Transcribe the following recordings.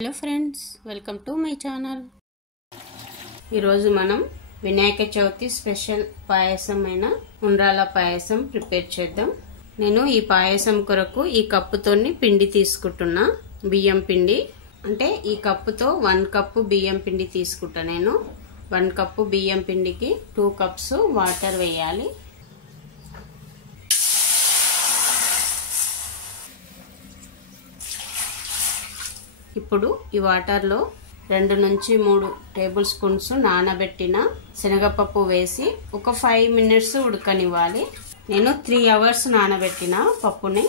Hello friends, welcome to my channel. ఈరోజు మనం Vinayaka Chavithi special పాయసమైన ఉండ్రాల పాయసం prepare చేద్దాం. నేను ఈ పాయసం కొరకు ఈ కప్పుతోని పిండి తీసుకుంటున్నా. బియ్యం పిండి అంటే ఈ కప్పుతో 1 కప్పు బియ్యం పిండి తీసుకుంటా. నేను 1 కప్పు బియ్యం పిండికి 2 కప్స్ వాటర్ వేయాలి. ఇప్పుడు ఈ వాటర్లో 2 నుంచి 3 టేబుల్ స్పూన్స్ నానబెట్టిన శనగపప్పు వేసి ఒక 5 మినిట్స్ ఉడకనివ్వాలి. నేను 3 అవర్స్ నానబెట్టిన పప్పుని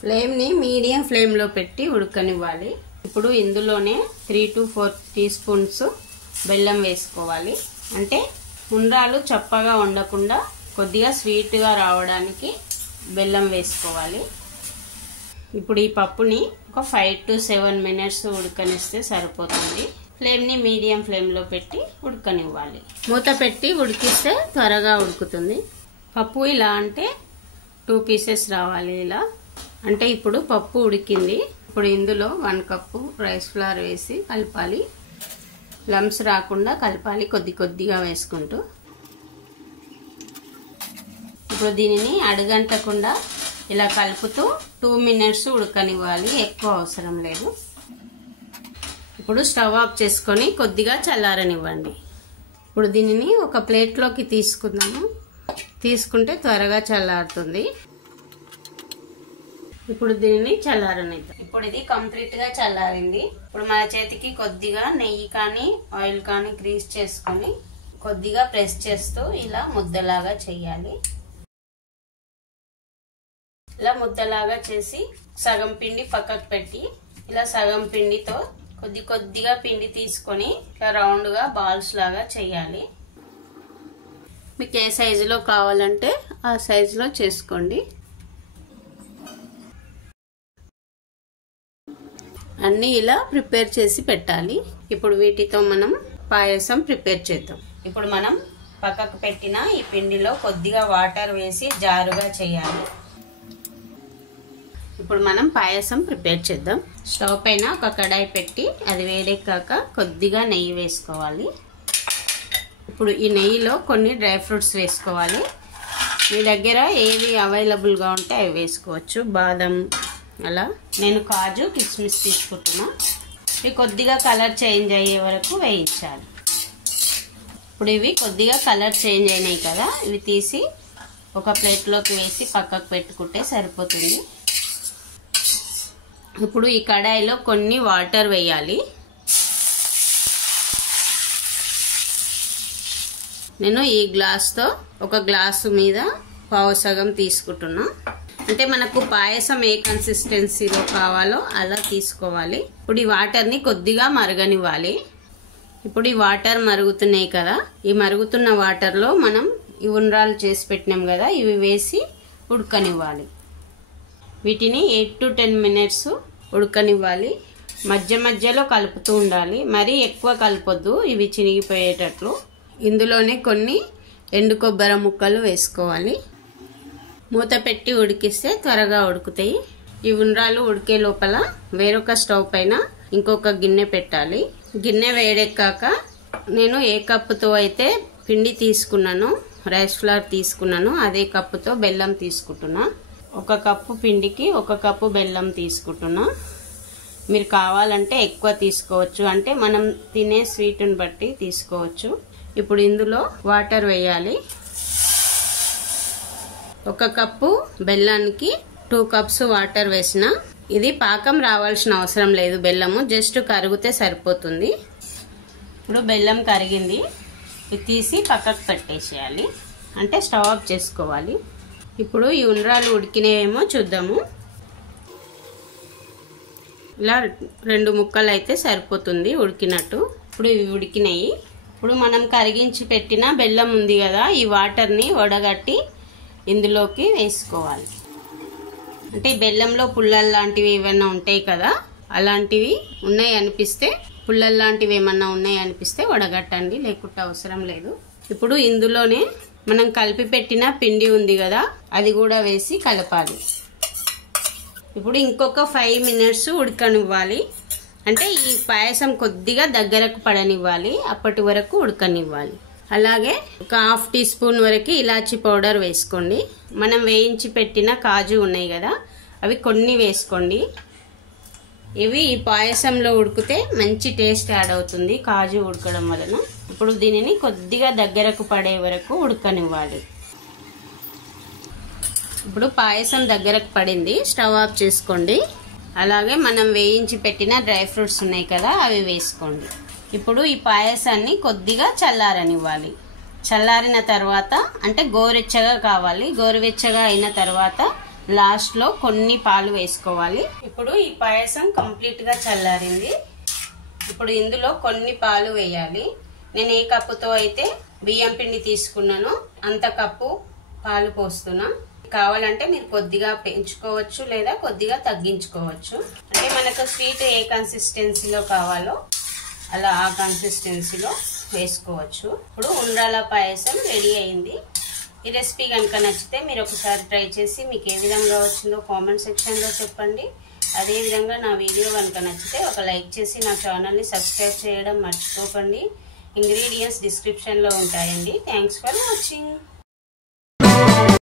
ఫ్లేమ్ని మీడియం ఫ్లేమ్లో పెట్టి ఉడకనివ్వాలి. ఇప్పుడు ఇందులోనే 3 to 4 టీ స్పూన్స్ బెల్లం వేసుకోవాలి. అంటే ఉండ్రాలు చప్పగా ఉండకుండా కొద్దిగా స్వీట్గా రావడానికి బెల్లం వేసుకోవాలి. ఇప్పుడు ఈ పప్పుని ఒక 5 to 7 మినిట్స్ ఉడకనిస్తే సరిపోతుంది. ఫ్లేమ్ని మీడియం ఫ్లేమ్లో పెట్టి ఉడకనివ్వాలి. మూత పెట్టి ఉడికిస్తే త్వరగా ఉడుకుతుంది. పప్పు ఇలా అంటే 2 పీసెస్ రావాలి. ఇలా అంటే ఇప్పుడు పప్పు ఉడికింది. ఇప్పుడు ఇందులో 1 కప్పు రైస్ ఫ్లవర్ వేసి కలపాలి. లమ్స్ రాకుండా కలపాలి, కొద్ది కొద్దిగా వేసుకుంటూ. ఇప్పుడు దీనిని అడుగంటకుండా ఇలా కలుపుతూ 2 మినిట్స్ ఉడకనివ్వాలి. ఎక్కువ అవసరం లేదు. ఇప్పుడు స్టవ్ ఆఫ్ చేసుకొని కొద్దిగా చల్లారనివ్వండి. ఇప్పుడు దీనిని ఒక ప్లేట్లోకి తీసుకుందాము. తీసుకుంటే త్వరగా చల్లారుతుంది. ఇప్పుడు దీనిని చల్లారనిద్దాం. ఇప్పుడు ఇది కంప్లీట్గా చల్లారింది. ఇప్పుడు మన చేతికి కొద్దిగా నెయ్యి కానీ ఆయిల్ కానీ గ్రీస్ చేసుకొని కొద్దిగా ప్రెస్ చేస్తూ ఇలా ముద్దలాగా చేయాలి. ఇలా ముద్దలాగా చేసి సగం పిండి పక్కకు పెట్టి ఇలా సగం పిండితో కొద్దిగా పిండి తీసుకొని ఇలా రౌండ్గా బాల్స్ లాగా చేయాలి. మీకు ఏ సైజులో కావాలంటే ఆ సైజులో చేసుకోండి. అన్నీ ఇలా ప్రిపేర్ చేసి పెట్టాలి. ఇప్పుడు వీటితో మనం పాయసం ప్రిపేర్ చేద్దాం. ఇప్పుడు మనం పక్కకు పెట్టిన ఈ పిండిలో కొద్దిగా వాటర్ వేసి జారుగా చేయాలి. ఇప్పుడు మనం పాయసం ప్రిపేర్ చేద్దాం. స్టవ్ పైన ఒక కడాయి పెట్టి అది వేడెక్కాక కొద్దిగా నెయ్యి వేసుకోవాలి. ఇప్పుడు ఈ నెయ్యిలో కొన్ని డ్రై ఫ్రూట్స్ వేసుకోవాలి. మీ దగ్గర ఏవి అవైలబుల్గా ఉంటే అవి వేసుకోవచ్చు. బాదం అలా. నేను కాజు కిస్మిస్ తీసుకుంటున్నా. ఇవి కొద్దిగా కలర్ చేంజ్ అయ్యే వరకు వేయించాలి. ఇప్పుడు ఇవి కొద్దిగా కలర్ చేంజ్ అయినాయి కదా, ఇవి తీసి ఒక ప్లేట్లోకి వేసి పక్కకు పెట్టుకుంటే సరిపోతుంది. ఇప్పుడు ఈ కడాయిలో కొన్ని వాటర్ వేయాలి. నేను ఈ గ్లాస్తో ఒక గ్లాసు మీద పావు సగం తీసుకుంటున్నా. అంటే మనకు పాయసం ఏ కన్సిస్టెన్సీలో కావాలో అలా తీసుకోవాలి. ఇప్పుడు ఈ వాటర్ని కొద్దిగా మరగనివ్వాలి. ఇప్పుడు ఈ వాటర్ మరుగుతున్నాయి కదా, ఈ మరుగుతున్న వాటర్లో మనం ఈ ఉండ్రాలు చేసి పెట్టినాం కదా, ఇవి వేసి ఉడకనివ్వాలి. వీటిని 8 to 10 మినిట్స్ ఉడకనివ్వాలి. మధ్య మధ్యలో కలుపుతూ ఉండాలి. మరీ ఎక్కువ కలపొద్దు, ఇవి చినిగిపోయేటట్లు. ఇందులోనే కొన్ని ఎండు కొబ్బరి ముక్కలు వేసుకోవాలి. మూత పెట్టి ఉడికిస్తే త్వరగా ఉడుకుతాయి. ఈ ఉండ్రాలు ఉడికే లోపల వేరొక స్టవ్ పైన ఇంకొక గిన్నె పెట్టాలి. గిన్నె వేడెక్కాక నేను ఏ కప్పుతో అయితే పిండి తీసుకున్నాను, రైస్ ఫ్లవర్ తీసుకున్నాను, అదే కప్పుతో బెల్లం తీసుకుంటున్నా. 1 కప్పు పిండికి 1 కప్పు బెల్లం తీసుకుంటున్నా. మీరు కావాలంటే ఎక్కువ తీసుకోవచ్చు, అంటే మనం తినే స్వీట్ని బట్టి తీసుకోవచ్చు. ఇప్పుడు ఇందులో వాటర్ వేయాలి. 1 కప్పు బెల్లానికి 2 కప్స్ వాటర్ వేసిన. ఇది పాకం రావాల్సిన అవసరం లేదు, బెల్లము జస్ట్ కరిగితే సరిపోతుంది. ఇప్పుడు బెల్లం కరిగింది. ఇది తీసి పక్కకు పెట్టేసేయాలి, అంటే స్టవ్ ఆఫ్ చేసుకోవాలి. ఇప్పుడు ఈ ఉండ్రాలు ఉడికినేమో చూద్దాము. ఇలా 2 ముక్కలు అయితే సరిపోతుంది ఉడికినట్టు. ఇప్పుడు ఇవి ఉడికినాయి. ఇప్పుడు మనం కరిగించి పెట్టిన బెల్లం ఉంది కదా, ఈ వాటర్ని వడగట్టి ఇందులోకి వేసుకోవాలి. అంటే బెల్లంలో పుల్లలు లాంటివి ఏమైనా ఉంటాయి కదా, అలాంటివి ఉన్నాయి అనిపిస్తే, పుల్లలు లాంటివి ఏమన్నా ఉన్నాయి అనిపిస్తే వడగట్టండి, లేకుంటే అవసరం లేదు. ఇప్పుడు ఇందులోనే మనం కలిపి పెట్టిన పిండి ఉంది కదా, అది కూడా వేసి కలపాలి. ఇప్పుడు ఇంకొక 5 మినిట్స్ ఉడకనివ్వాలి. అంటే ఈ పాయసం కొద్దిగా దగ్గరకు పడనివ్వాలి, అప్పటి వరకు ఉడకనివ్వాలి. అలాగే ఒక 1/2 టీ స్పూన్ వరకు ఇలాచీ పౌడర్ వేసుకోండి. మనం వేయించి పెట్టిన కాజు ఉన్నాయి కదా, అవి కొన్ని వేసుకోండి. ఇవి ఈ పాయసంలో ఉడికితే మంచి టేస్ట్ యాడ్ అవుతుంది కాజు ఉడకడం వలన. ఇప్పుడు దీనిని కొద్దిగా దగ్గరకు పడే వరకు ఉడకనివ్వాలి. ఇప్పుడు పాయసం దగ్గరకు పడింది, స్టవ్ ఆఫ్ చేసుకోండి. అలాగే మనం వేయించి పెట్టిన డ్రై ఫ్రూట్స్ ఉన్నాయి కదా, అవి వేసుకోండి. ఇప్పుడు ఈ పాయసాన్ని కొద్దిగా చల్లారనివ్వాలి. చల్లారిన తర్వాత అంటే గోరెచ్చగా కావాలి. గోరువెచ్చగా అయిన తర్వాత లాస్ట్లో కొన్ని పాలు వేసుకోవాలి. ఇప్పుడు ఈ పాయసం కంప్లీట్గా చల్లారింది. ఇప్పుడు ఇందులో కొన్ని పాలు వేయాలి. నేను ఏ కప్పుతో అయితే బియ్యం పిండి తీసుకున్నానో అంత కప్పు పాలు పోస్తున్నా. కావాలంటే మీరు కొద్దిగా పెంచుకోవచ్చు లేదా కొద్దిగా తగ్గించుకోవచ్చు. అంటే మనకు స్వీట్ ఏ కన్సిస్టెన్సీలో కావాలో అలా ఆ కన్సిస్టెన్సీలో వేసుకోవచ్చు. ఇప్పుడు ఉండ్రాల పాయసం రెడీ అయింది. ఈ రెసిపీ కనుక నచ్చితే మీరు ఒకసారి ట్రై చేసి మీకు ఏ విధంగా వచ్చిందో కామెంట్ సెక్షన్లో చెప్పండి. అదేవిధంగా నా వీడియో కనుక నచ్చితే ఒక లైక్ చేసి నా ఛానల్ని సబ్స్క్రైబ్ చేయడం మర్చిపోకండి. ఇంగ్రీడియంట్స్ డిస్క్రిప్షన్లో ఉంటాయండి. Thanks for watching.